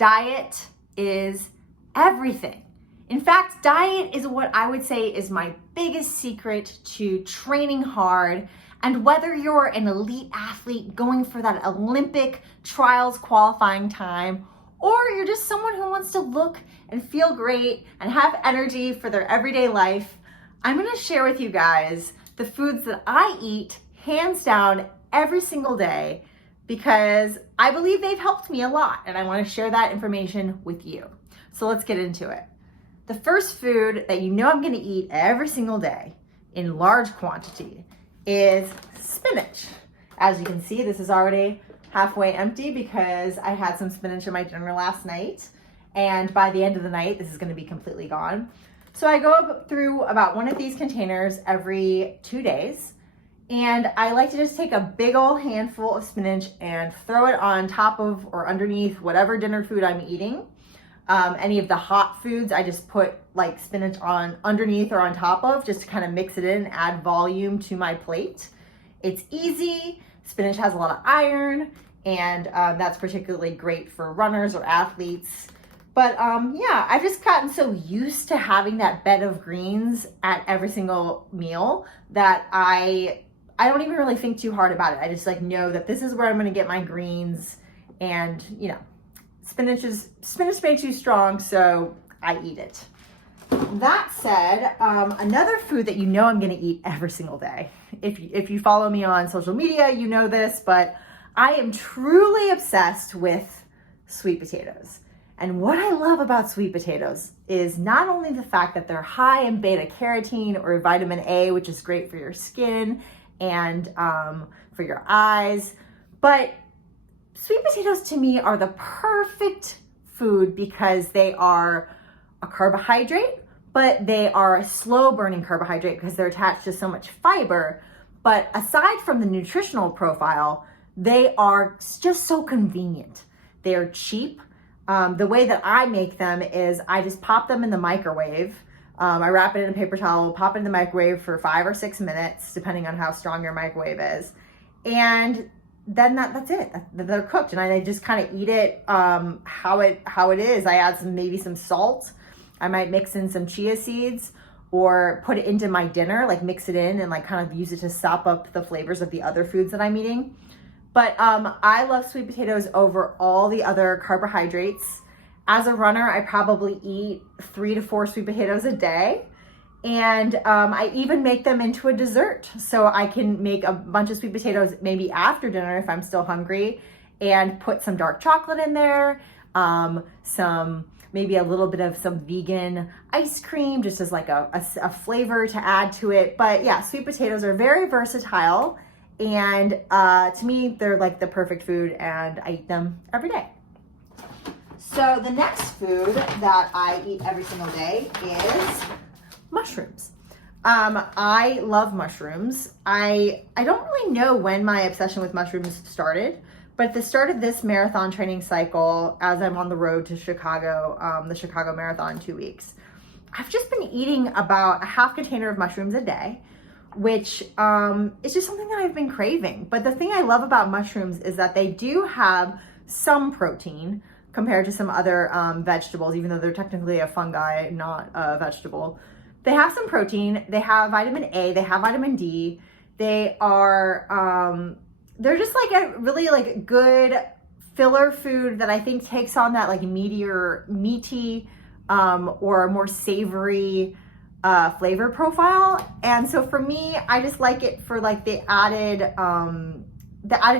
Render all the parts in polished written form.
Diet is everything. In fact, diet is what I would say is my biggest secret to training hard. And whether you're an elite athlete going for that Olympic trials qualifying time, or you're just someone who wants to look and feel great and have energy for their everyday life, I'm gonna share with you guys the foods that I eat hands down every single day because I believe they've helped me a lot and I wanna share that information with you. So let's get into it. The first food that you know I'm gonna eat every single day in large quantity is spinach. As you can see, this is already halfway empty because I had some spinach in my dinner last night. And by the end of the night, this is gonna be completely gone. So I go through about one of these containers every 2 days. And I like to just take a big old handful of spinach and throw it on top of or underneath whatever dinner food I'm eating. Any of the hot foods, I just put like spinach on underneath or on top of just to kind of mix it in, add volume to my plate. It's easy. Spinach has a lot of iron, and that's particularly great for runners or athletes. But yeah, I've just gotten so used to having that bed of greens at every single meal that I don't even really think too hard about it. I just like know that this is where I'm gonna get my greens, and you know, spinach makes you strong, so I eat it. That said, another food that you know I'm gonna eat every single day, if you follow me on social media, you know this, but I am truly obsessed with sweet potatoes. And what I love about sweet potatoes is not only the fact that they're high in beta carotene or vitamin A, which is great for your skin and for your eyes, but sweet potatoes to me are the perfect food because they are a carbohydrate, but they are a slow burning carbohydrate because they're attached to so much fiber. But aside from the nutritional profile, they are just so convenient. They're cheap. The way that I make them is I just pop them in the microwave. I wrap it in a paper towel, pop it in the microwave for 5 or 6 minutes, depending on how strong your microwave is. And then that's it. They're cooked, and I just kind of eat it how it is. I add maybe some salt. I might mix in some chia seeds or put it into my dinner, like mix it in and like kind of use it to sop up the flavors of the other foods that I'm eating. But I love sweet potatoes over all the other carbohydrates. As a runner, I probably eat 3 to 4 sweet potatoes a day. And I even make them into a dessert. So I can make a bunch of sweet potatoes maybe after dinner if I'm still hungry and put some dark chocolate in there, maybe a little bit of some vegan ice cream, just as like a flavor to add to it. But yeah, sweet potatoes are very versatile. And to me, they're like the perfect food, and I eat them every day. So the next food that I eat every single day is mushrooms. I love mushrooms. I don't really know when my obsession with mushrooms started, but at the start of this marathon training cycle, as I'm on the road to Chicago, the Chicago Marathon in 2 weeks, I've just been eating about a half container of mushrooms a day, which is just something that I've been craving. But the thing I love about mushrooms is that they do have some protein compared to some other vegetables, even though they're technically a fungi, not a vegetable. They have some protein, they have vitamin A, they have vitamin D. They are, they're just like a really like good filler food that I think takes on that like meaty or more savory flavor profile. And so for me, I just like it for like the added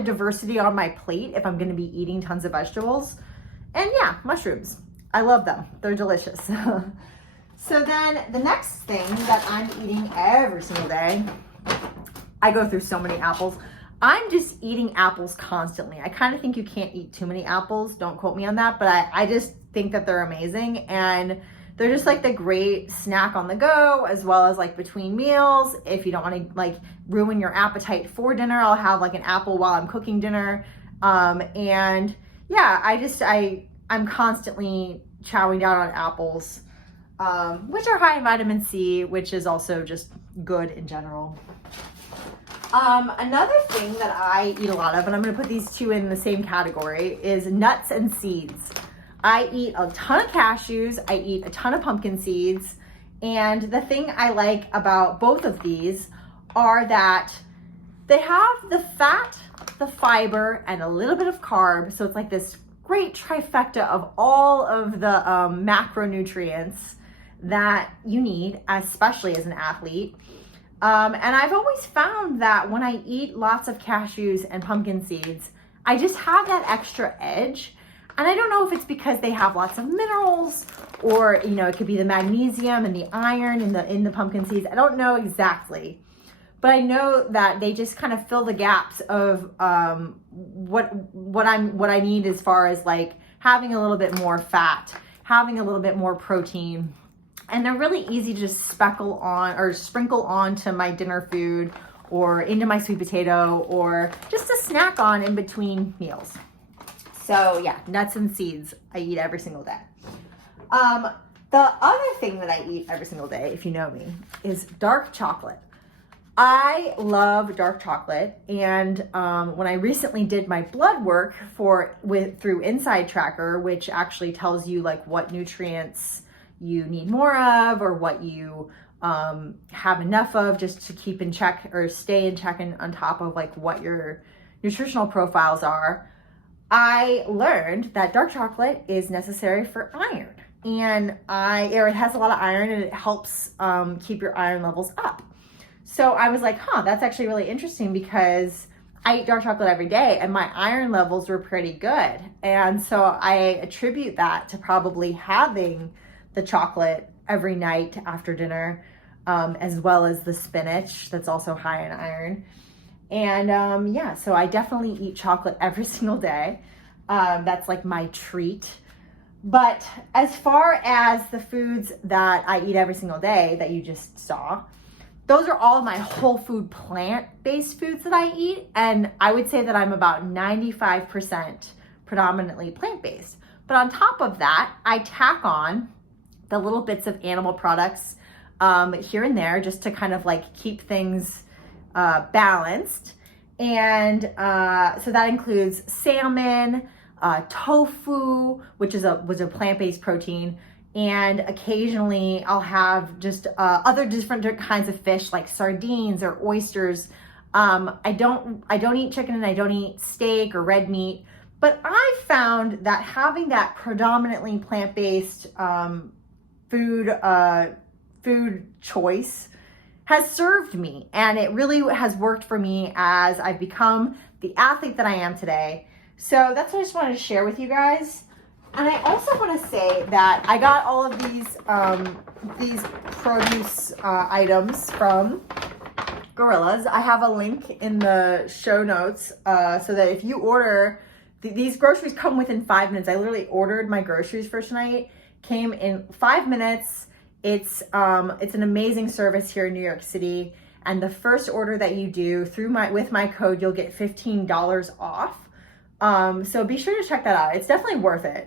diversity on my plate if I'm gonna be eating tons of vegetables. And yeah, mushrooms, I love them, they're delicious. So then the next thing that I'm eating every single day, I go through so many apples. I'm just eating apples constantly. I kind of think you can't eat too many apples. Don't quote me on that, but I just think that they're amazing. And they're just like the great snack on the go, as well as like between meals. If you don't want to like ruin your appetite for dinner, I'll have like an apple while I'm cooking dinner. And yeah, I'm constantly chowing down on apples, which are high in vitamin C, which is also just good in general. Another thing that I eat a lot of, and I'm going to put these two in the same category, is nuts and seeds. I eat a ton of cashews, I eat a ton of pumpkin seeds, and the thing I like about both of these are that they have the fat, the fiber, and a little bit of carb, so it's like this great trifecta of all of the macronutrients that you need, especially as an athlete. And I've always found that when I eat lots of cashews and pumpkin seeds, I just have that extra edge. And I don't know if it's because they have lots of minerals, or it could be the magnesium and the iron in the pumpkin seeds. I don't know exactly, but I know that they just kind of fill the gaps of what I need as far as like having a little bit more fat, having a little bit more protein. And they're really easy to just sprinkle onto my dinner food or into my sweet potato, or just to snack on in between meals. So yeah, nuts and seeds I eat every single day. The other thing that I eat every single day, if you know me, is dark chocolate. I love dark chocolate, and when I recently did my blood work through Inside Tracker, which actually tells you like what nutrients you need more of, or what you have enough of, just to keep in check or stay in check and on top of like what your nutritional profiles are, I learned that dark chocolate is necessary for iron, and it has a lot of iron, and it helps keep your iron levels up. So I was like, that's actually really interesting, because I eat dark chocolate every day and my iron levels were pretty good. And so I attribute that to probably having the chocolate every night after dinner, as well as the spinach that's also high in iron. And so I definitely eat chocolate every single day. That's like my treat. But as far as the foods that I eat every single day that you just saw, those are all my whole food plant-based foods that I eat. And I would say that I'm about 95% predominantly plant-based. But on top of that, I tack on the little bits of animal products here and there, just to kind of like keep things balanced. And so that includes salmon, tofu, which was a plant-based protein, and occasionally I'll have just other different kinds of fish like sardines or oysters. I don't eat chicken, and I don't eat steak or red meat, but I found that having that predominantly plant-based food choice has served me, and it really has worked for me as I've become the athlete that I am today. So that's what I just wanted to share with you guys. And I also want to say that I got all of these produce items from Gorillas. I have a link in the show notes so that if you order, these groceries come within 5 minutes. I literally ordered my groceries for tonight, came in 5 minutes. It's an amazing service here in New York City. And the first order that you do with my code, you'll get $15 off. So be sure to check that out. It's definitely worth it.